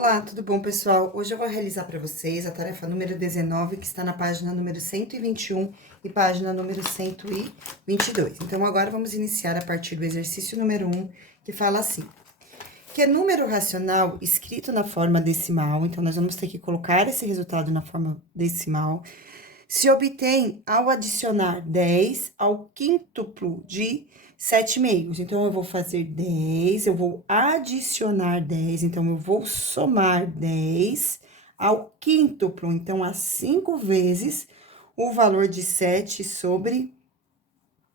Olá, tudo bom, pessoal? Hoje eu vou realizar para vocês a tarefa número 19, que está na página número 121 e página número 122. Então, agora vamos iniciar a partir do exercício número 1, que fala assim: que é número racional escrito na forma decimal, então nós vamos ter que colocar esse resultado na forma decimal, se obtém ao adicionar 10 ao quíntuplo de 7 meios. Então, eu vou fazer 10, eu vou adicionar 10, então, eu vou somar 10 ao quíntuplo, então, a 5 vezes o valor de 7 sobre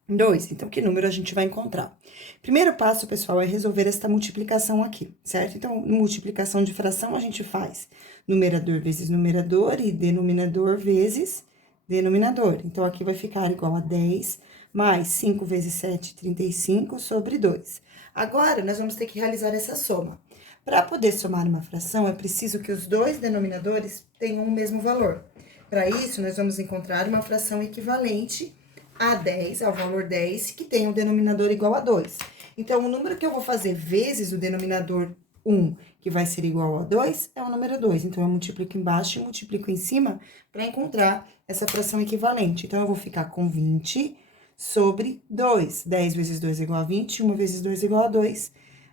2. Então, que número a gente vai encontrar? Primeiro passo, pessoal, é resolver esta multiplicação aqui, certo? Então, multiplicação de fração, a gente faz numerador vezes numerador e denominador vezes denominador. Então, aqui vai ficar igual a 10 mais 5 vezes 7, 35 sobre 2. Agora, nós vamos ter que realizar essa soma. Para poder somar uma fração, é preciso que os dois denominadores tenham o mesmo valor. Para isso, nós vamos encontrar uma fração equivalente a 10, ao valor 10, que tem o denominador igual a 2. Então, o número que eu vou fazer vezes o denominador 1, que vai ser igual a 2, é o número 2. Então, eu multiplico embaixo e multiplico em cima para encontrar essa fração equivalente. Então, eu vou ficar com 20 sobre 2. 10 vezes 2 é igual a 20, 1 vezes 2 é igual a 2,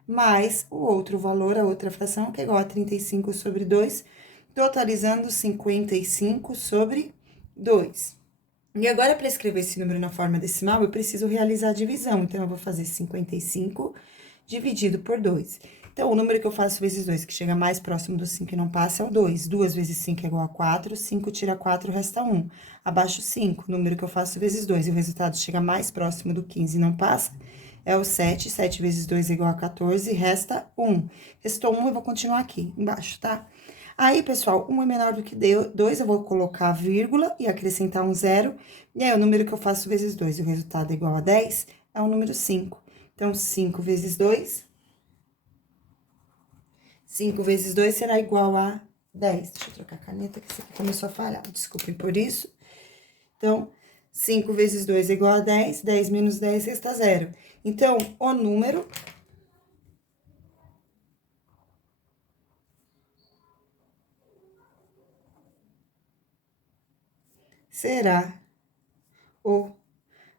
mais o outro valor, a outra fração, que é igual a 35 sobre 2, totalizando 55 sobre 2. E agora, para escrever esse número na forma decimal, eu preciso realizar a divisão. Então, eu vou fazer 55 dividido por 2. Então, o número que eu faço vezes 2, que chega mais próximo do 5 e não passa, é o 2. 2 vezes 5 é igual a 4, 5 tira 4, resta 1. Abaixo 5, o número que eu faço vezes 2, e o resultado chega mais próximo do 15 e não passa, é o 7. 7 vezes 2 é igual a 14, resta 1. Restou 1, eu vou continuar aqui embaixo, tá? Aí, pessoal, 1 é menor do que 2, eu vou colocar vírgula e acrescentar um zero. E aí, o número que eu faço vezes 2 e o resultado é igual a 10, é o número 5. Então, 5 vezes 2... 5 vezes 2 será igual a 10. Deixa eu trocar a caneta, que esse aqui começou a falhar. Desculpem por isso. Então, 5 vezes 2 é igual a 10. 10 menos 10 resta 0. Então, o número será o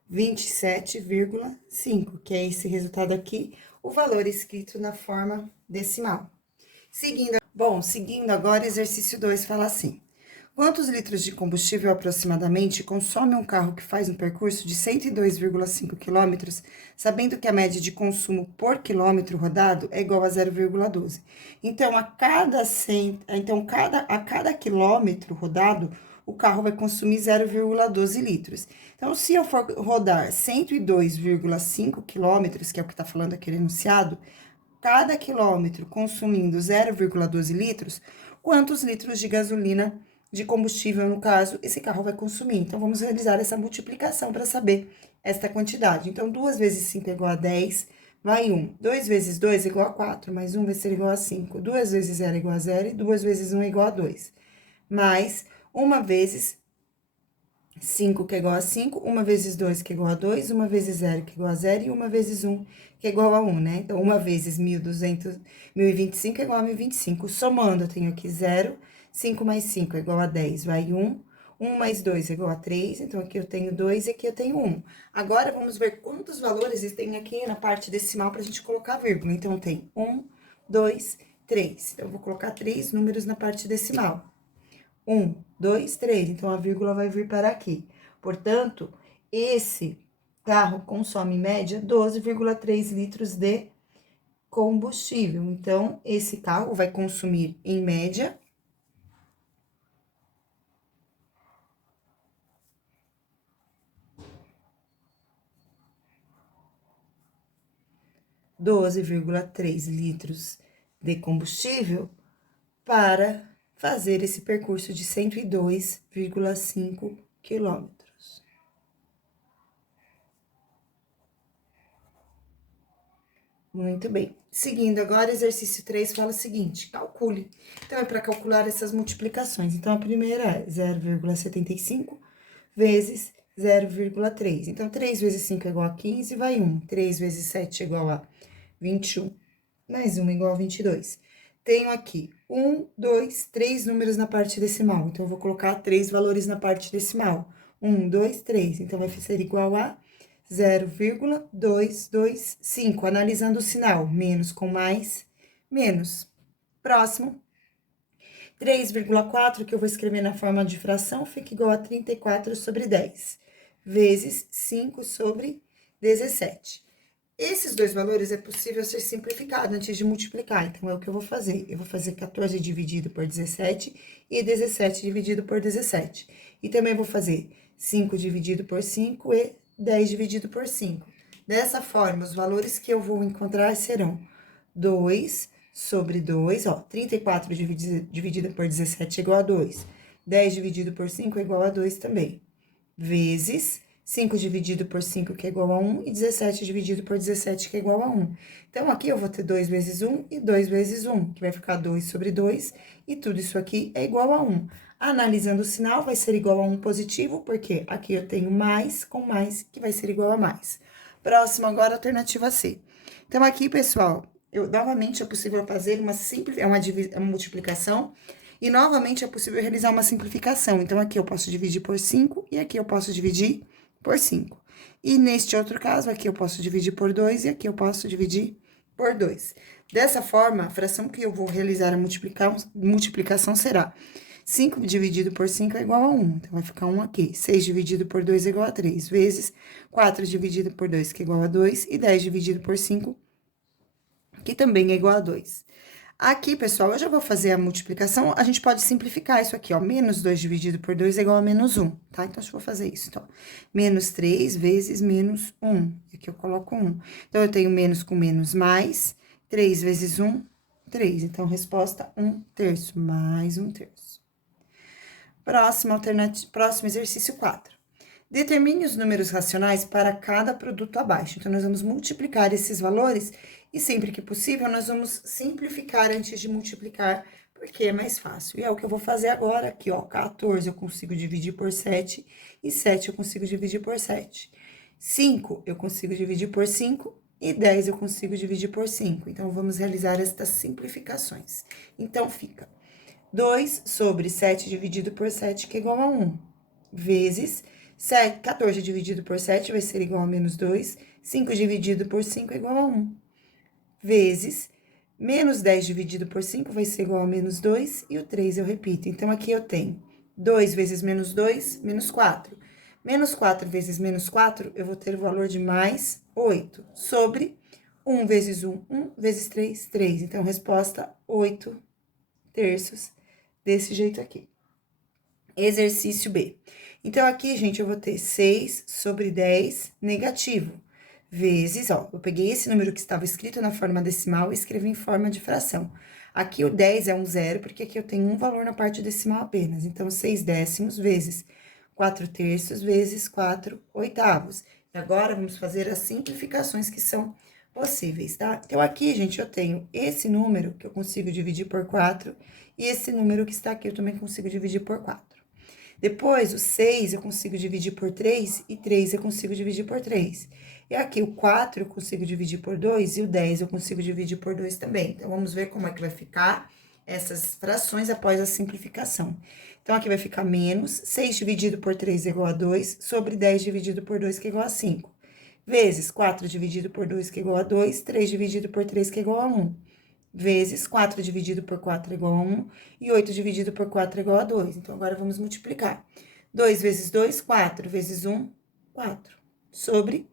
27,5, que é esse resultado aqui, o valor escrito na forma decimal. Seguindo agora, exercício 2 fala assim: quantos litros de combustível aproximadamente consome um carro que faz um percurso de 102,5 quilômetros, sabendo que a média de consumo por quilômetro rodado é igual a 0,12? Então, a cada quilômetro rodado, o carro vai consumir 0,12 litros. Então, se eu for rodar 102,5 quilômetros, que é o que está falando aqui no enunciado, cada quilômetro consumindo 0,12 litros, quantos litros de gasolina, de combustível, no caso, esse carro vai consumir? Então, vamos realizar essa multiplicação para saber esta quantidade. Então, 2 vezes 5 é igual a 10, vai 1. 2 vezes 2 é igual a 4, mais 1 vai ser igual a 5. 2 vezes 0 é igual a 0 e 2 vezes 1 é igual a 2. Mais 1 vezes 5, que é igual a 5, 1 vezes 2, que é igual a 2, 1 vezes 0, que é igual a 0, e 1 vezes 1, que é igual a 1, né? Então, 1 vezes 1.025 é igual a 1.025. Somando, eu tenho aqui 0, 5 mais 5 é igual a 10, vai 1. 1 mais 2 é igual a 3, então aqui eu tenho 2 e aqui eu tenho 1. Agora, vamos ver quantos valores tem aqui na parte decimal para a gente colocar vírgula. Então, tem 1, 2, 3. Então, eu vou colocar 3 números na parte decimal. 1, 2, 3. Então, a vírgula vai vir para aqui. Portanto, esse carro consome, em média, 12,3 litros de combustível. Então, esse carro vai consumir, em média, 12,3 litros de combustível para fazer esse percurso de 102,5 quilômetros. Muito bem. Seguindo agora, exercício 3 fala o seguinte: calcule. Então, é para calcular essas multiplicações. Então, a primeira é 0,75 vezes 0,3. Então, 3 vezes 5 é igual a 15, vai 1. 3 vezes 7 é igual a 21, mais 1 é igual a 22. tenho aqui 1, 2, 3 números na parte decimal. Então, eu vou colocar 3 valores na parte decimal. 1, 2, 3. Então, vai ser igual a 0,225. Analisando o sinal, menos com mais, menos. Próximo. 3,4, que eu vou escrever na forma de fração, fica igual a 34 sobre 10, vezes 5 sobre 17. Esses dois valores é possível ser simplificado antes de multiplicar, então é o que eu vou fazer. Eu vou fazer 14 dividido por 17 e 17 dividido por 17. E também vou fazer 5 dividido por 5 e 10 dividido por 5. Dessa forma, os valores que eu vou encontrar serão 2 sobre 2, ó, 34 dividido por 17 é igual a 2. 10 dividido por 5 é igual a 2 também. Vezes 5 dividido por 5, que é igual a 1, e 17 dividido por 17, que é igual a 1. Então, aqui eu vou ter 2 vezes 1 e 2 vezes 1, que vai ficar 2 sobre 2, e tudo isso aqui é igual a 1. Analisando o sinal, vai ser igual a 1 positivo, porque aqui eu tenho mais com mais, que vai ser igual a mais. Próximo agora, alternativa C. Então, aqui, pessoal, novamente é possível fazer uma multiplicação, e novamente é possível realizar uma simplificação. Então, aqui eu posso dividir por 5, e aqui eu posso dividir por 5. E neste outro caso, aqui eu posso dividir por 2, e aqui eu posso dividir por 2. Dessa forma, a fração que eu vou realizar a multiplicação será 5 dividido por 5 é igual a 1, então vai ficar 1 aqui. 6 dividido por 2 é igual a 3, vezes 4 dividido por 2, que é igual a 2, e 10 dividido por 5, que também é igual a 2. Aqui, pessoal, eu já vou fazer a multiplicação, a gente pode simplificar isso aqui, ó, menos 2 dividido por 2 é igual a menos 1, tá? Então, eu vou fazer isso, então, menos 3 vezes menos 1, e aqui eu coloco 1. Então, eu tenho menos com menos mais, 3 vezes 1, 3. Então, resposta, 1/3, mais 1/3. Próximo exercício 4. Determine os números racionais para cada produto abaixo. Então, nós vamos multiplicar esses valores e sempre que possível, nós vamos simplificar antes de multiplicar, porque é mais fácil. E é o que eu vou fazer agora aqui, ó. 14 eu consigo dividir por 7 e 7 eu consigo dividir por 7. 5 eu consigo dividir por 5 e 10 eu consigo dividir por 5. Então, vamos realizar estas simplificações. Então, fica 2 sobre 7 dividido por 7, que é igual a 1, vezes 14 dividido por 7 vai ser igual a menos 2, 5 dividido por 5 é igual a 1, vezes menos 10 dividido por 5 vai ser igual a menos 2, e o 3 eu repito. Então, aqui eu tenho 2 vezes menos 2, menos 4. Menos 4 vezes menos 4, eu vou ter o valor de mais 8, sobre 1 vezes 1, 1 vezes 3, 3. Então, resposta, 8/3, desse jeito aqui. Exercício B. Então, aqui, gente, eu vou ter 6 sobre 10 negativo, vezes, ó, eu peguei esse número que estava escrito na forma decimal e escrevi em forma de fração. Aqui, o 10 é um zero, porque aqui eu tenho um valor na parte decimal apenas. Então, 6 décimos vezes 4/3 vezes 4/8. E agora, vamos fazer as simplificações que são possíveis, tá? Então, aqui, gente, eu tenho esse número que eu consigo dividir por 4, e esse número que está aqui eu também consigo dividir por 4. Depois, o 6 eu consigo dividir por 3, e 3 eu consigo dividir por 3. E aqui, o 4 eu consigo dividir por 2, e o 10 eu consigo dividir por 2 também. Então, vamos ver como é que vai ficar essas frações após a simplificação. Então, aqui vai ficar menos 6 dividido por 3 é igual a 2, sobre 10 dividido por 2, que é igual a 5. Vezes 4 dividido por 2, que é igual a 2, 3 dividido por 3, que é igual a 1. Vezes 4 dividido por 4 é igual a 1, e 8 dividido por 4 é igual a 2. Então, agora, vamos multiplicar. 2 vezes 2, 4, vezes 1, 4. Sobre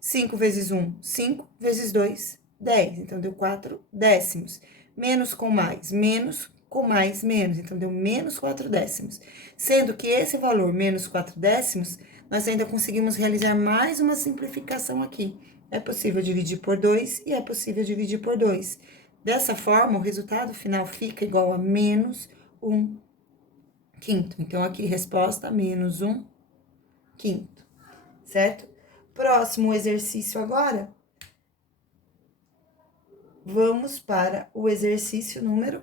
5 vezes 1, 5, vezes 2, 10. Então, deu 4 décimos. Menos com mais, menos com mais, menos. Então, deu menos 4 décimos. Sendo que esse valor, menos 4 décimos, nós ainda conseguimos realizar mais uma simplificação aqui. É possível dividir por 2 e é possível dividir por 2. Dessa forma, o resultado final fica igual a menos 1/5. Então, aqui, resposta, menos 1/5, certo? Próximo exercício agora. Vamos para o exercício número...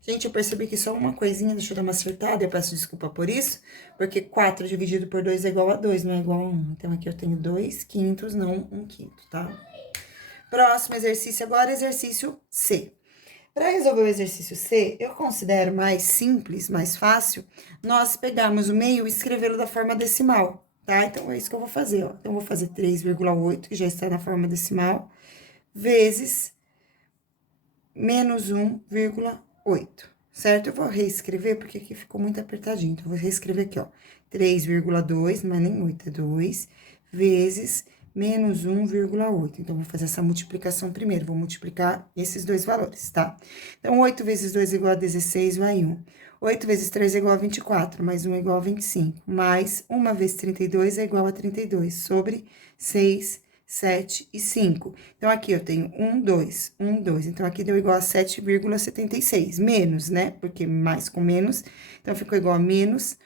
Gente, eu percebi que só uma coisinha, deixa eu dar uma acertada, eu peço desculpa por isso, porque 4 dividido por 2 é igual a 2, não é igual a 1. Então, aqui eu tenho 2/5, não 1/5, tá? Próximo exercício agora, exercício C. Para resolver o exercício C, eu considero mais simples, mais fácil, nós pegarmos o meio e escrevê-lo da forma decimal, tá? Então, é isso que eu vou fazer, ó. Então, eu vou fazer 3,8, que já está na forma decimal, vezes menos 1,8, certo? Eu vou reescrever, porque aqui ficou muito apertadinho. Então, eu vou reescrever aqui, ó. 3,2, não é nem 8, é 2, vezes menos 1,8. Então, vou fazer essa multiplicação primeiro. Vou multiplicar esses dois valores, tá? Então, 8 vezes 2 é igual a 16, vai 1. 8 vezes 3 é igual a 24, mais 1 é igual a 25. Mais 1 vezes 32 é igual a 32, sobre 6, 7 e 5. Então, aqui eu tenho 1, 2, 1, 2. Então, aqui deu igual a 7,76. Menos, né? Porque mais com menos. Então, ficou igual a menos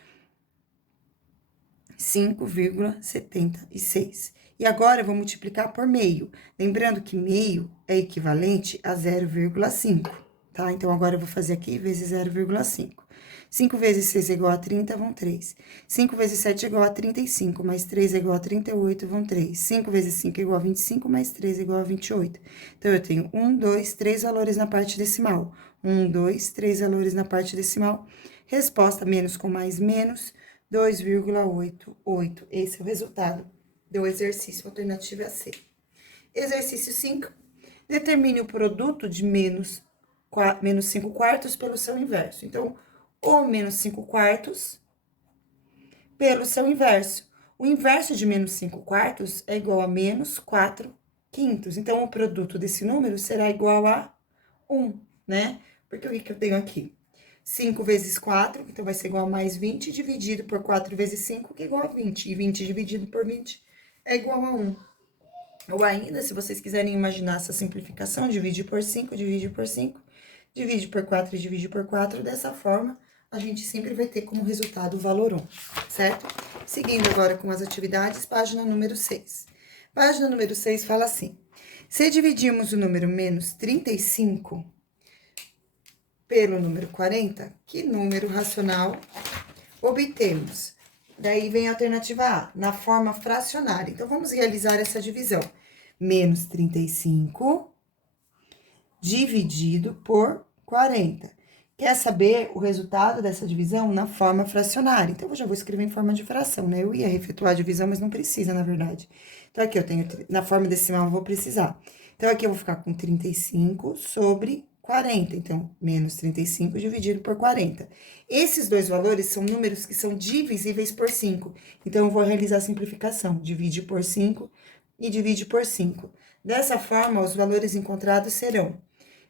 5,76. E agora, eu vou multiplicar por meio. Lembrando que meio é equivalente a 0,5, tá? Então, agora eu vou fazer aqui vezes 0,5. 5 vezes 6 é igual a 30, vão 3. 5 vezes 7 é igual a 35, mais 3 é igual a 38, vão 3. 5 vezes 5 é igual a 25, mais 3 é igual a 28. Então, eu tenho 1, 2, 3 valores na parte decimal. 1, 2, 3 valores na parte decimal. Resposta, menos com mais menos, 2,88. Esse é o resultado do exercício alternativa C. Exercício 5. Determine o produto de menos 5 quartos pelo seu inverso. Então, o menos 5 quartos pelo seu inverso. O inverso de menos 5 quartos é igual a menos 4 quintos. Então, o produto desse número será igual a 1, né? Porque o que eu tenho aqui? 5 vezes 4, então vai ser igual a mais 20, dividido por 4 vezes 5, que é igual a 20. E 20 dividido por 20 é igual a 1. Ou ainda, se vocês quiserem imaginar essa simplificação, divide por 5, divide por 5, divide por 4 e divide por 4. Dessa forma, a gente sempre vai ter como resultado o valor 1, certo? Seguindo agora com as atividades, página número 6. Página número 6 fala assim: se dividirmos o número menos 35 pelo número 40, que número racional obtemos? Daí vem a alternativa A, na forma fracionária. Então, vamos realizar essa divisão. Menos 35 dividido por 40. Quer saber o resultado dessa divisão na forma fracionária? Então, eu já vou escrever em forma de fração, né? Eu ia efetuar a divisão, mas não precisa, na verdade. Então, aqui eu tenho, na forma decimal, eu vou precisar. Então, aqui eu vou ficar com 35 sobre 40. Então, menos 35 dividido por 40. Esses dois valores são números que são divisíveis por 5. Então, eu vou realizar a simplificação. Divide por 5 e divide por 5. Dessa forma, os valores encontrados serão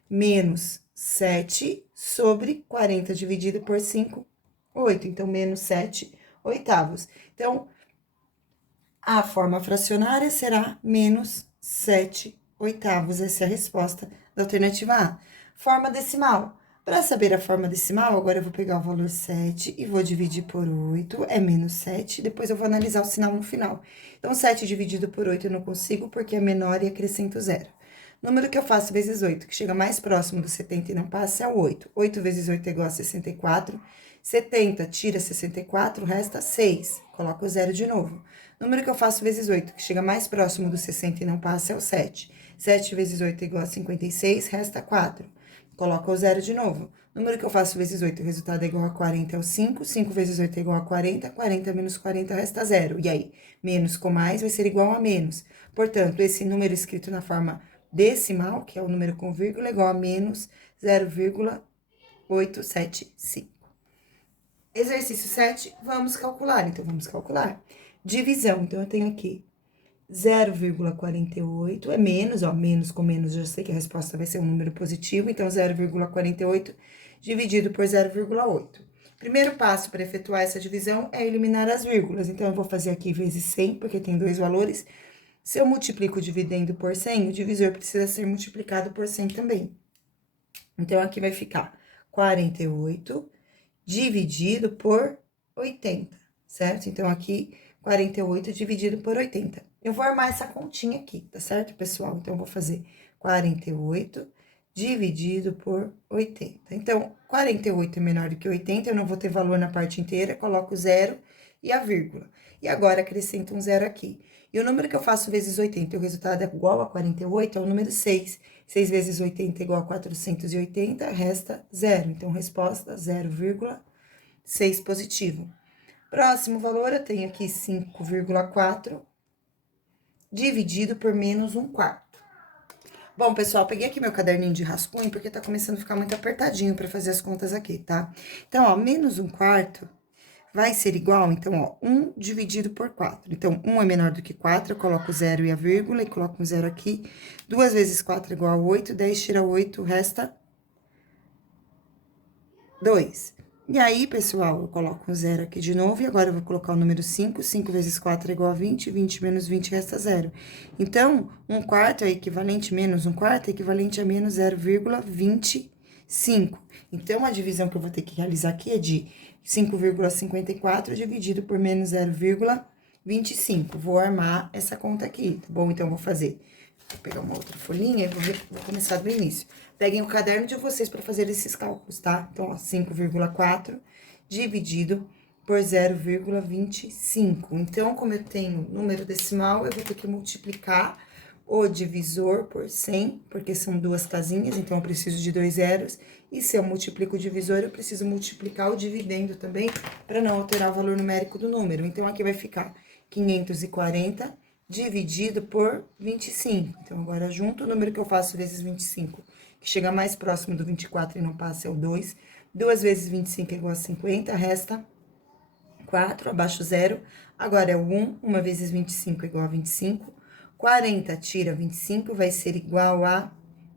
menos 7 sobre 40 dividido por 5, 8. Então, menos 7 oitavos. Então, a forma fracionária será menos 7 oitavos. Essa é a resposta da alternativa A. Forma decimal. Para saber a forma decimal, agora eu vou pegar o valor 7 e vou dividir por 8, é menos 7, depois eu vou analisar o sinal no final. Então, 7 dividido por 8 eu não consigo, porque é menor e acrescento 0. Número que eu faço vezes 8, que chega mais próximo do 70 e não passa, é o 8. 8 vezes 8 é igual a 64. 70 tira 64, resta 6. Coloco o 0 de novo. Número que eu faço vezes 8, que chega mais próximo do 60 e não passa, é o 7. 7 vezes 8 é igual a 56, resta 4. Coloco o 0 de novo. Número que eu faço vezes 8, o resultado é igual a 40, é o 5. 5 vezes 8 é igual a 40. 40 menos 40 resta 0. E aí, menos com mais vai ser igual a menos. Portanto, esse número escrito na forma decimal, que é o número com vírgula, é igual a menos 0,875. Exercício 7, vamos calcular. Então, vamos calcular. Divisão. Então, eu tenho aqui 0,48 é menos, ó, menos com menos, já sei que a resposta vai ser um número positivo, então 0,48 dividido por 0,8. Primeiro passo para efetuar essa divisão é eliminar as vírgulas, então eu vou fazer aqui vezes 100, porque tem dois valores. Se eu multiplico o dividendo por 100, o divisor precisa ser multiplicado por 100 também. Então, aqui vai ficar 48 dividido por 80, certo? Então, aqui, 48 dividido por 80. Eu vou armar essa continha aqui, tá certo, pessoal? Então, eu vou fazer 48 dividido por 80. Então, 48 é menor do que 80, eu não vou ter valor na parte inteira, coloco 0 e a vírgula. E agora, acrescento um 0 aqui. E o número que eu faço vezes 80 e o resultado é igual a 48 é o número 6. 6 vezes 80 igual a 480, resta 0. Então, resposta 0,6 positivo. Próximo valor, eu tenho aqui 5,4 dividido por menos 1/4. Bom, pessoal, peguei aqui meu caderninho de rascunho, porque tá começando a ficar muito apertadinho pra fazer as contas aqui, tá? Então, ó, menos 1/4 vai ser igual, então, ó, 1 dividido por 4. Então, 1 é menor do que 4, eu coloco o 0 e a vírgula, e coloco um 0 aqui. 2 vezes 4 é igual a 8, 10 tira 8, resta 2. E aí, pessoal, eu coloco um 0 aqui de novo, e agora eu vou colocar o número 5. 5 vezes 4 é igual a 20, 20 menos 20 resta 0. Então, 1/4 é equivalente, menos 1/4 é equivalente a menos 0,25. Então, a divisão que eu vou ter que realizar aqui é de 5,54 dividido por menos 0,25. Vou armar essa conta aqui, tá bom? Então, eu vou fazer... Vou pegar uma outra folhinha e vou começar do início. Peguem o caderno de vocês para fazer esses cálculos, tá? Então, ó, 5,4 dividido por 0,25. Então, como eu tenho número decimal, eu vou ter que multiplicar o divisor por 100, porque são duas casinhas, então eu preciso de 2 zeros. E se eu multiplico o divisor, eu preciso multiplicar o dividendo também, para não alterar o valor numérico do número. Então, aqui vai ficar 540 dividido por 25. Então, agora, junto o número que eu faço vezes 25, que chega mais próximo do 24 e não passa, é o 2. 2 vezes 25 é igual a 50, resta 4, abaixo 0. Agora, é o 1, 1 vezes 25 é igual a 25. 40 tira 25, vai ser igual a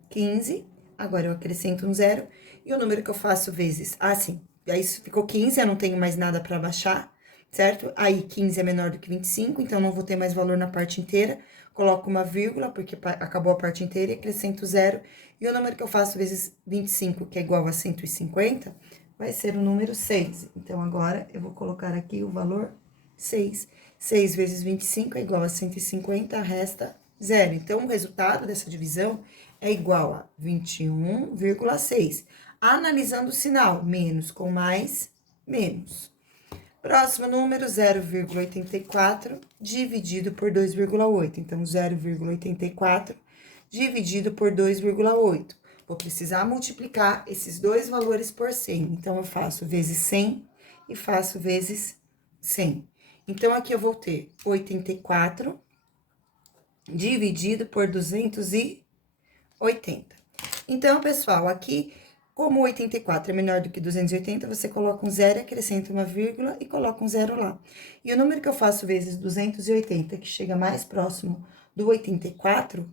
15. Agora, eu acrescento um 0. E o número que eu faço vezes... Ah, sim. Aí, ficou 15, eu não tenho mais nada para baixar, certo? Aí, 15 é menor do que 25, então não vou ter mais valor na parte inteira. Coloco uma vírgula, porque acabou a parte inteira, e acrescento 0. E o número que eu faço vezes 25, que é igual a 150, vai ser o número 6. Então, agora, eu vou colocar aqui o valor 6. 6 vezes 25 é igual a 150, resta 0. Então, o resultado dessa divisão é igual a 21,6. Analisando o sinal, menos com mais, menos. Próximo número, 0,84 dividido por 2,8. Então, 0,84 dividido por 2,8. Vou precisar multiplicar esses dois valores por 100. Então, eu faço vezes 100 e faço vezes 100. Então, aqui eu vou ter 84 dividido por 280. Então, pessoal, aqui... Como 84 é menor do que 280, você coloca um 0, acrescenta uma vírgula e coloca um 0 lá. E o número que eu faço vezes 280, que chega mais próximo do 84,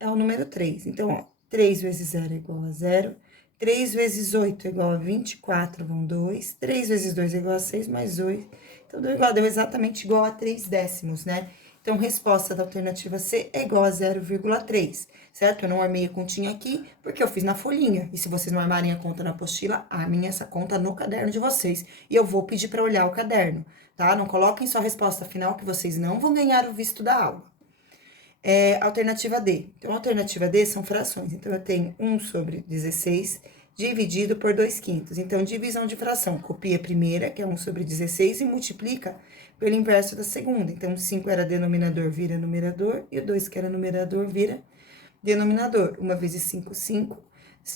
é o número 3. Então, ó, 3 vezes 0 é igual a 0. 3 vezes 8 é igual a 24, vão 2. 3 vezes 2 é igual a 6, mais 2. Então, deu exatamente igual a 3 décimos, né? Então, resposta da alternativa C é igual a 0,3, certo? Eu não armei a continha aqui, porque eu fiz na folhinha. E se vocês não armarem a conta na apostila, armem essa conta no caderno de vocês. E eu vou pedir para olhar o caderno, tá? Não coloquem só a resposta final, que vocês não vão ganhar o visto da aula. Alternativa D. Então, a alternativa D são frações. Então, eu tenho 1 sobre 16 dividido por 2/5. Então, divisão de fração. Copia a primeira, que é 1 sobre 16, e multiplica pelo inverso da segunda. Então, 5 era denominador, vira numerador, e o 2, que era numerador, vira denominador. 1 vezes 5, 5.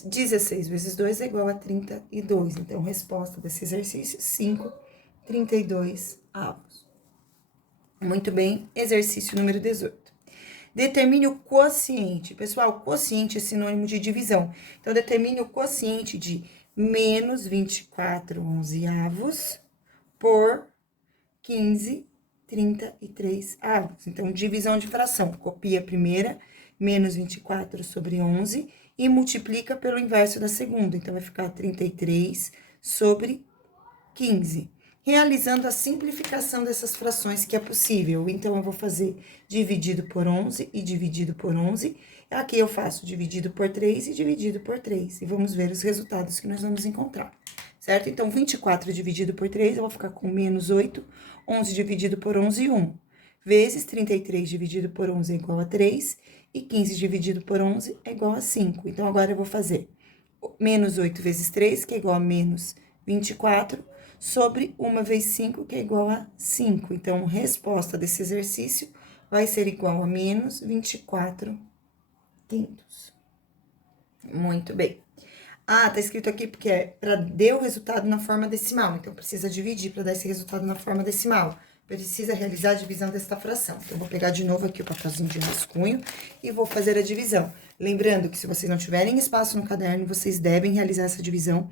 16 vezes 2 é igual a 32. Então, resposta desse exercício, 5,32 avos. Muito bem, exercício número 18. Determine o quociente. Pessoal, quociente é sinônimo de divisão. Então, determine o quociente de menos 24 onzeavos por 15,33 avos. Então, divisão de fração. Copia a primeira, menos 24 sobre 11, e multiplica pelo inverso da segunda. Então, vai ficar 33 sobre 15. Realizando a simplificação dessas frações que é possível. Então, eu vou fazer dividido por 11 e dividido por 11. Aqui eu faço dividido por 3 e dividido por 3. E vamos ver os resultados que nós vamos encontrar, certo? Então, 24 dividido por 3, eu vou ficar com menos 8. 11 dividido por 11, 1. Vezes 33 dividido por 11 é igual a 3. E 15 dividido por 11 é igual a 5. Então, agora eu vou fazer menos 8 vezes 3, que é igual a menos 24, sobre 1 vezes 5, que é igual a 5. Então, resposta desse exercício vai ser igual a menos 24 quintos. Muito bem. Ah, tá escrito aqui porque é para dar o resultado na forma decimal. Então, precisa dividir para dar esse resultado na forma decimal. Precisa realizar a divisão desta fração. Então, eu vou pegar de novo aqui o papelzinho de rascunho e vou fazer a divisão. Lembrando que se vocês não tiverem espaço no caderno, vocês devem realizar essa divisão.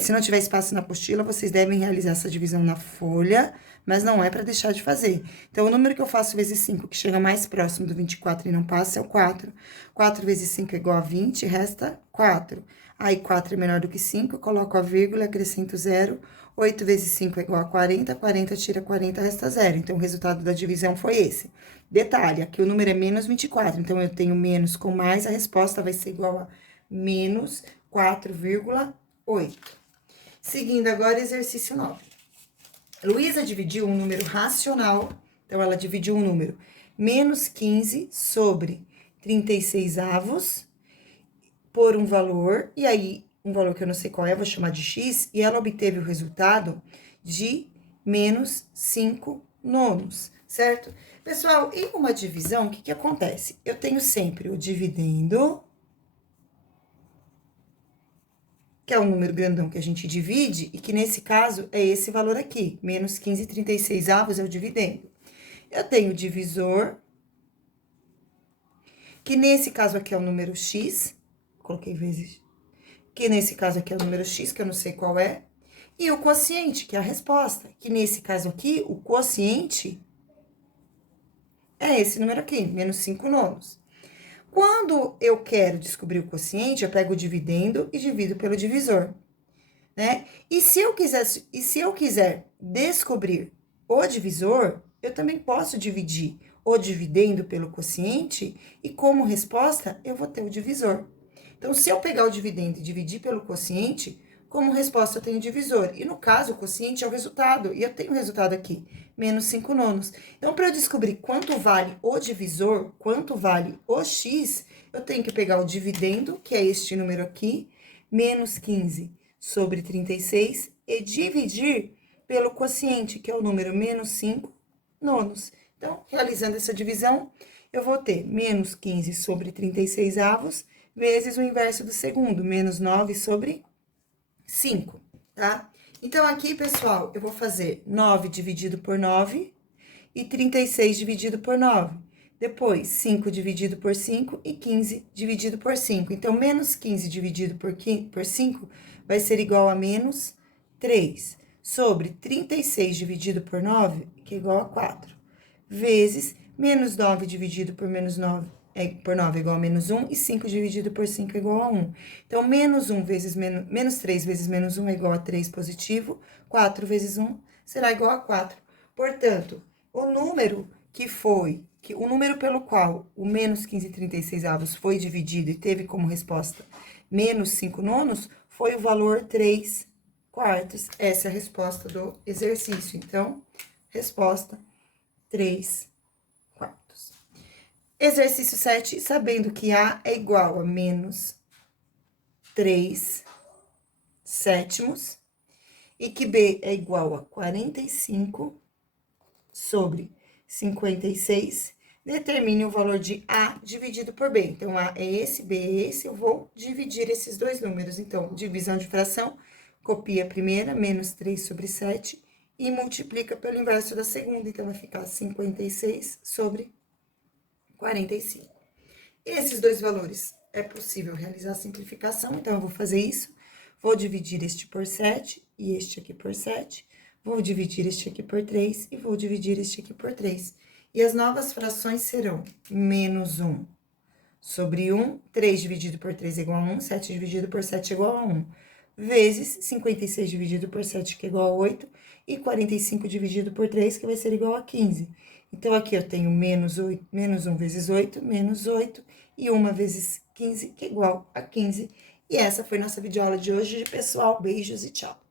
Se não tiver espaço na apostila, vocês devem realizar essa divisão na folha, mas não é para deixar de fazer. Então, o número que eu faço vezes 5, que chega mais próximo do 24 e não passa, é o 4. 4 vezes 5 é igual a 20, resta 4. Aí, 4 é menor do que 5, eu coloco a vírgula, acrescento 0. 8 vezes 5 é igual a 40, 40 tira 40, resta 0. Então, o resultado da divisão foi esse. Detalhe, aqui o número é menos 24, então eu tenho menos com mais, a resposta vai ser igual a menos 4,8. Seguindo agora, exercício 9. Luísa dividiu um número racional, então ela dividiu um número menos 15 sobre 36 avos por um valor, e aí, um valor que eu não sei qual é, vou chamar de x, e ela obteve o resultado de menos 5 nonos, certo? Pessoal, em uma divisão, o que acontece? Eu tenho sempre o dividendo, que é o número grandão que a gente divide, e que nesse caso é esse valor aqui, menos 15,36 avos é o dividendo. Eu tenho o divisor, que nesse caso aqui é o número x, coloquei vezes, que nesse caso aqui é o número x, que eu não sei qual é, e o quociente, que é a resposta, que nesse caso aqui, o quociente é esse número aqui, menos 5 nonos. Quando eu quero descobrir o quociente, eu pego o dividendo e divido pelo divisor, né? E se eu quiser descobrir o divisor, eu também posso dividir o dividendo pelo quociente e como resposta eu vou ter o divisor. Então, se eu pegar o dividendo e dividir pelo quociente, como resposta eu tenho o divisor. E no caso, o quociente é o resultado, e eu tenho o resultado aqui, menos 5 nonos. Então, para eu descobrir quanto vale o divisor, quanto vale o x, eu tenho que pegar o dividendo, que é este número aqui, menos 15 sobre 36, e dividir pelo quociente, que é o número menos 5 nonos. Então, realizando essa divisão, eu vou ter menos 15 sobre 36 avos, vezes o inverso do segundo, menos 9 sobre 5, tá? Então, aqui, pessoal, eu vou fazer 9 dividido por 9 e 36 dividido por 9. Depois, 5 dividido por 5 e 15 dividido por 5. Então, menos 15 dividido por 5 vai ser igual a menos 3, sobre 36 dividido por 9, que é igual a 4, vezes menos 9 dividido por menos 9, por 9 é igual a menos 1, e 5 dividido por 5 é igual a 1. Então, menos 1 vezes menos 3 vezes menos 1 é igual a 3 positivo, 4 vezes 1 será igual a 4. Portanto, o número o número pelo qual o menos 15,36 avos foi dividido e teve como resposta menos 5 nonos, foi o valor 3 quartos. Essa é a resposta do exercício. Então, resposta 3 quartos. Exercício 7, sabendo que A é igual a menos 3 sétimos e que B é igual a 45 sobre 56, determine o valor de A dividido por B. Então, A é esse, B é esse, eu vou dividir esses dois números. Então, divisão de fração, copia a primeira, menos 3 sobre 7, e multiplica pelo inverso da segunda. Então, vai ficar 56 sobre 45. Esses dois valores é possível realizar a simplificação, então eu vou fazer isso. Vou dividir este por 7 e este aqui por 7. Vou dividir este aqui por 3 e vou dividir este aqui por 3. E as novas frações serão menos 1 sobre 1, 3 dividido por 3 é igual a 1, 7 dividido por 7 é igual a 1, vezes 56 dividido por 7, que é igual a 8, e 45 dividido por 3, que vai ser igual a 15. Então, aqui eu tenho menos 1 vezes 8, menos 8, e 1 vezes 15, que é igual a 15. E essa foi nossa videoaula de hoje, pessoal. Beijos e tchau!